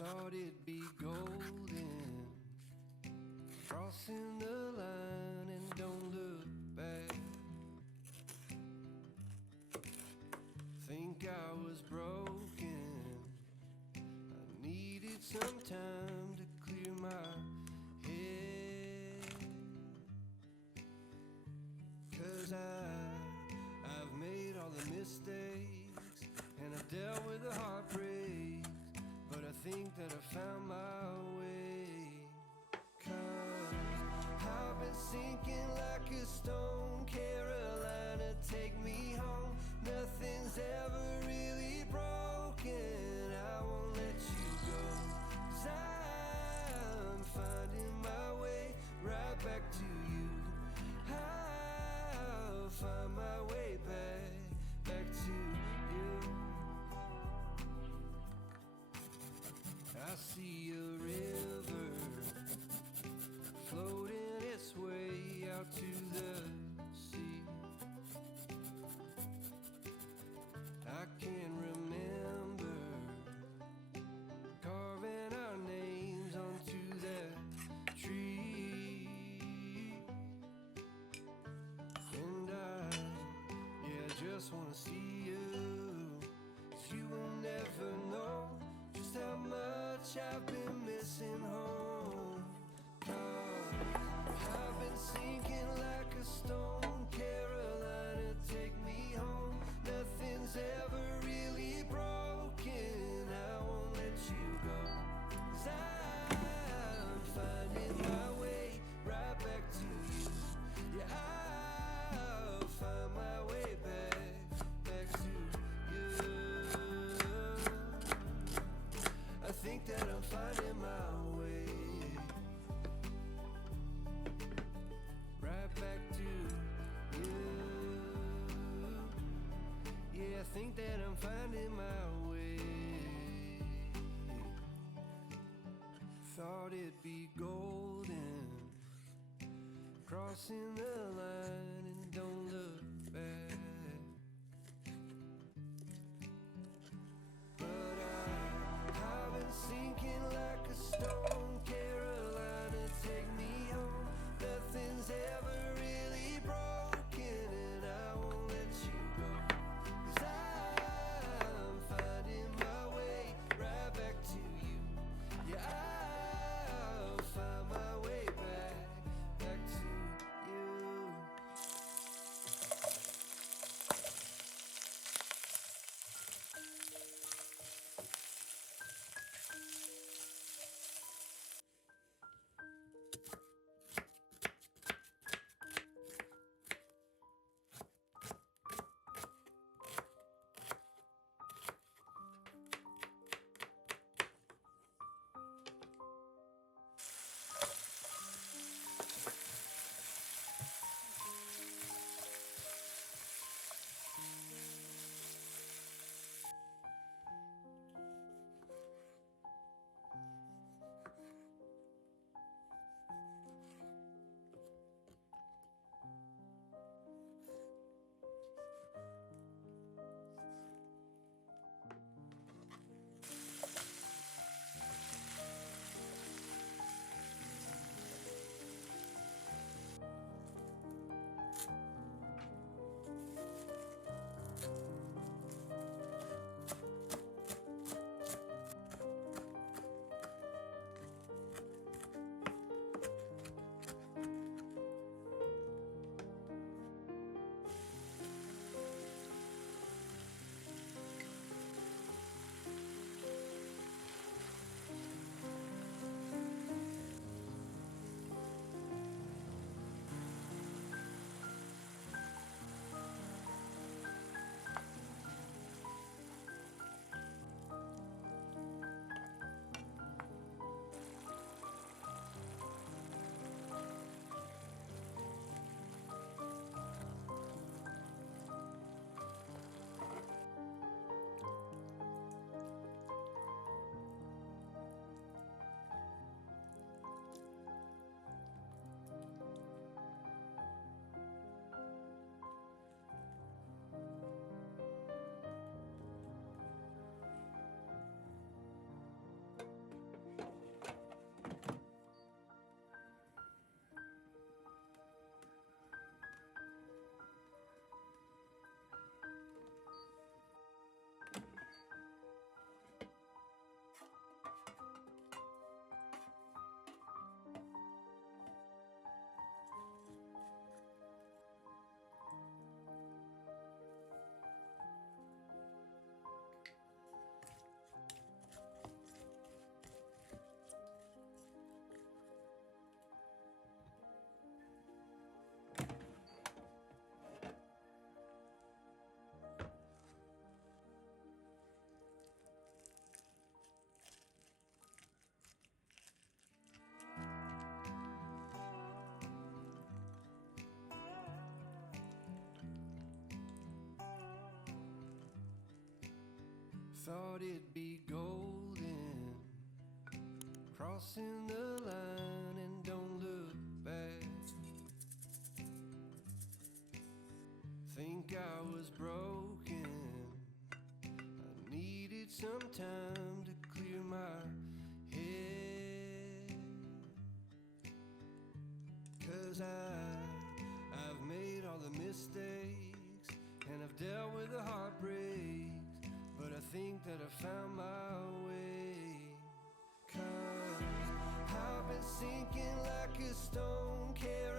Thought it'd be golden, crossing the line and don't look back. Think I was broken, I needed some time to clear my head. 'Cause I've made all the mistakes and I've dealt with the heartbreaks, but I think that I found my way. 'Cause I've been sinking like a stone. Carolina, take me home. Nothing's ever really broken. I won't let you go. 'Cause I'm finding my way right back to you. I'll find my way back to you. I see a river floating its way out to the sea. I can remember carving our names onto that tree. And I just wanna see you, 'cause you will never know just how much I've been missing home. 'Cause I've been sinking like a stone. Carolina, take me home. Nothing's ever really broken. I won't let you go. 'Cause I'm finding my way right back to you. Yeah, I'll find my way back to you. I think that I'm finding my way right back to you. Yeah, I think that I'm finding my way. Thought it'd be golden, crossing the line and don't look back. But I've been sinking like a stone. Carolina, take me home. Nothing's ever really broken, and I won't let you go. 'Cause I'm finding my way right back to you. Yeah, I'll find my way back to you. thought it'd be golden, crossing the line and don't look back. Think I was broken, I needed some time to clear my head. 'Cause I've made all the mistakes and I've dealt with the heartbreaks, but I think that I found my way. 'Cause I've been sinking like a stone, carrying